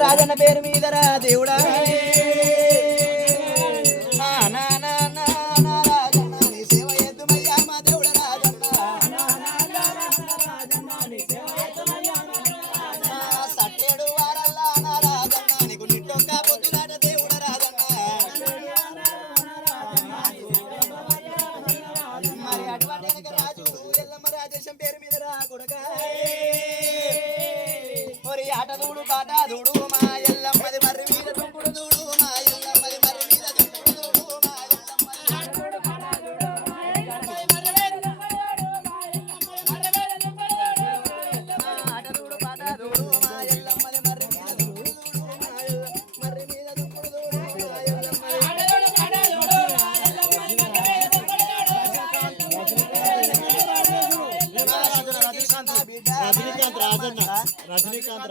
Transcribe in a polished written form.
రాజన్న పేరు మీదరా దేవుడా పేరు మీద రా కొడక మరి ఆట దూడు పాట దూడు మా ఎల్లమ్మది మర్రి మీద దుంకుడు దూడు మా ఎల్లమ్మది మర్రి మీద దుంకుడు దూడు మా ఆట దూడు పాట దూడు మా ఎల్లమ్మది మర్రి మీద దుంకుడు దూడు మర్రి మీద దుంకుడు దూడు రజనీకాంత్